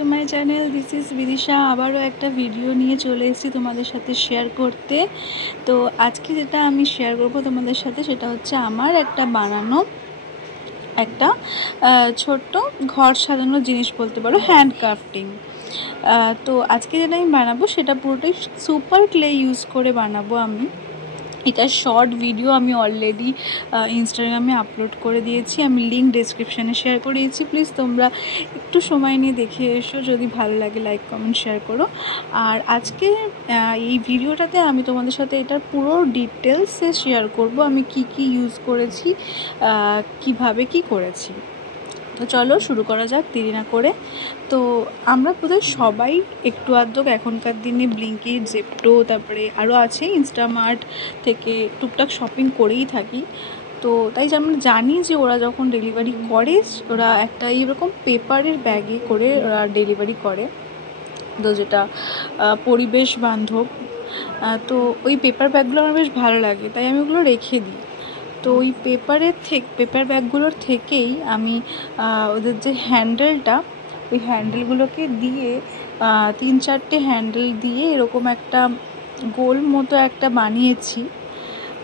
Two my channel, this is Bidisha. আবারও একটা video নিয়ে চলে এসেছি তোমাদের সাথে শেয়ার করতে। তো আজকে যেটা আমি শেয়ার করব তোমাদের সাথে সেটা হচ্ছে আমার একটা বানানো একটা ছোট্ট ঘর সাজানোর জিনিস বলতে পারো, হ্যান্ড ক্রাফটিং। তো আজকে যেটা আমি বানাবো সেটা পুরোটাই সুপার ক্লে ইউজ করে বানাবো আমি। এটার শর্ট ভিডিও আমি অলরেডি ইনস্টাগ্রামে আপলোড করে দিয়েছি, আমি লিঙ্ক ডেসক্রিপশানে শেয়ার করে দিয়েছি। প্লিজ তোমরা একটু সময় নিয়ে দেখে এসো, যদি ভালো লাগে লাইক কমেন্ট শেয়ার করো। আর আজকে এই ভিডিওটাতে আমি তোমাদের সাথে এটার পুরো ডিটেলসে শেয়ার করব, আমি কি কি ইউজ করেছি, কিভাবে কি করেছি। তো চলো শুরু করা যাক দেরি না করে। তো আমরা বোধহয় সবাই একটু আধটু এখনকার দিনে ব্লিঙ্কিট, জেপ্টো, তারপরে আরও আছে ইনস্টামার্ট থেকে টুকটাক শপিং করেই থাকি। তো তাই আমরা জানি যে ওরা যখন ডেলিভারি করে ওরা একটা এরকম পেপারের ব্যাগে করে ওরা ডেলিভারি করে, তো যেটা পরিবেশ বান্ধব। তো ওই পেপার ব্যাগগুলো আমার বেশ ভালো লাগে, তাই আমি ওগুলো রেখে দিই। তো ওই পেপার ব্যাগগুলোর থেকেই আমি ওদের যে হ্যান্ডেলটা, ওই হ্যান্ডেলগুলোকে দিয়ে 3-4টে হ্যান্ডেল দিয়ে এরকম একটা গোল মতো একটা বানিয়েছি।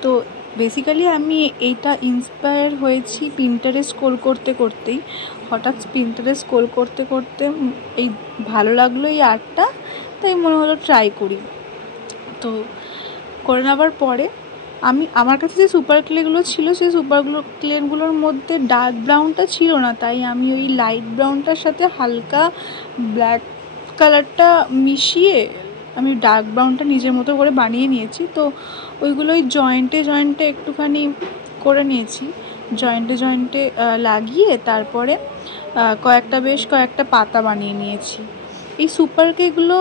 তো বেসিক্যালি আমি এইটা ইন্সপায়ার হয়েছি পিন্টারেস্ট স্ক্রল করতে করতেই। হঠাৎ পিন্টারেস্ট স্ক্রল করতে করতে এই ভালো লাগলো এই আর্টটা, তাই মনে হলো ট্রাই করি। তো করে নেওয়ার পরে আমার কাছে যে সুপার ক্লেগুলো ছিল, সেই ক্লেগুলোর মধ্যে ডার্ক ব্রাউনটা ছিল না, তাই আমি ওই লাইট ব্রাউনটার সাথে হালকা ব্ল্যাক কালারটা মিশিয়ে আমি ডার্ক ব্রাউনটা নিজের মতো করে বানিয়ে নিয়েছি। তো ওইগুলো ওই জয়েন্টে একটুখানি করে নিয়েছি, জয়েন্টে লাগিয়ে তারপরে বেশ কয়েকটা পাতা বানিয়ে নিয়েছি। এই সুপার ক্লেগুলো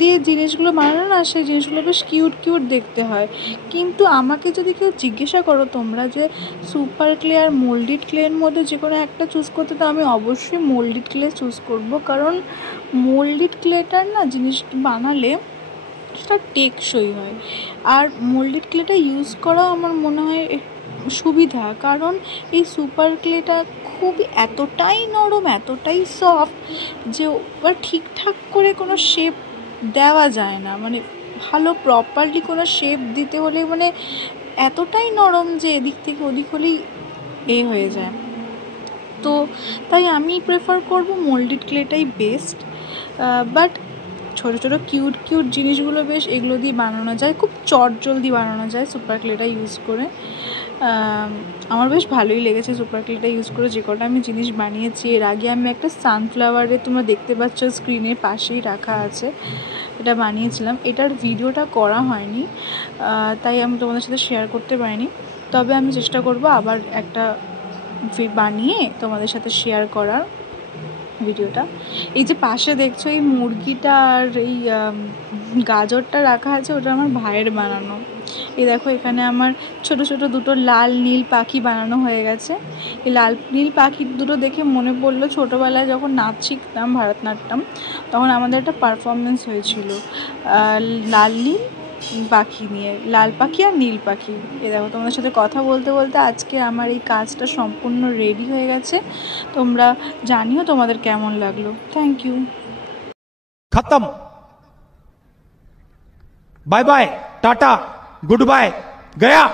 দিয়ে জিনিসগুলো বানানো না, সেই জিনিসগুলো বেশ কিউট দেখতে হয়। কিন্তু আমাকে যদি কেউ জিজ্ঞাসা করো তোমরা যে সুপার ক্লে আর মোল্ডেড ক্লের মধ্যে যে কোনো একটা চুজ করতে, তো আমি অবশ্যই মোল্ডেড ক্লে চুজ করব। কারণ মোল্ডেড ক্লেটার না জিনিস বানালে সেটা টেকসই হয়। আর মোল্ডেড ক্লেটা ইউজ করা আমার মনে হয় সুবিধা, কারণ এই সুপার ক্লেটা খুবই এতটাই নরম, এতটাই সফট যে ওরা ঠিকঠাক করে কোনো শেপ দেওয়া যায় না, মানে ভালো প্রপারলি কোনো শেপ দিতে হলে মানে এতটাই নরম যে এদিক থেকে ওদিক হলেই হয়ে যায়। তো তাই আমি প্রেফার করব মোল্ডেড ক্লেটাই বেস্ট। বাট ছোটো ছোটো কিউট জিনিসগুলো বেশ এগুলো দিয়ে বানানো যায়, খুব চটজলদি বানানো যায় সুপার ক্লেটা ইউজ করে। আমার বেশ ভালোই লেগেছে সুপার ক্লেটা ইউজ করে যে কটা আমি জিনিস বানিয়েছি। এর আগে আমি একটা সানফ্লাওয়ারে, তোমরা দেখতে পাচ্ছ স্ক্রিনের পাশেই রাখা আছে, এটা বানিয়েছিলাম। এটার ভিডিওটা করা হয়নি, তাই আমি তোমাদের সাথে শেয়ার করতে পারিনি। তবে আমি চেষ্টা করব আবার একটা বানিয়ে তোমাদের সাথে শেয়ার করার ভিডিওটা। এই যে পাশে দেখছো এই মুরগিটা আর এই গাজরটা রাখা আছে, ওটা আমার ভাইয়ের বানানো। এই দেখো এখানে আমার ছোট দুটো লাল নীল পাখি বানানো হয়ে গেছে। এই লাল নীল পাখি দুটো দেখে মনে পড়লো ছোটোবেলায় যখন নাচ শিখতাম ভারতনাট্যম, তখন আমাদের একটা পারফরমেন্স হয়েছিল লাল নীল পাখি নিয়ে, লাল পাখি আর নীল পাখি। এ দেখো তোমাদের সাথে কথা বলতে বলতে আজকে আমার এই কাজটা সম্পূর্ণ রেডি হয়ে গেছে। তোমরা জানিও তোমাদের কেমন লাগলো। Thank you. खत्म। Bye bye, tata, good bye, गया।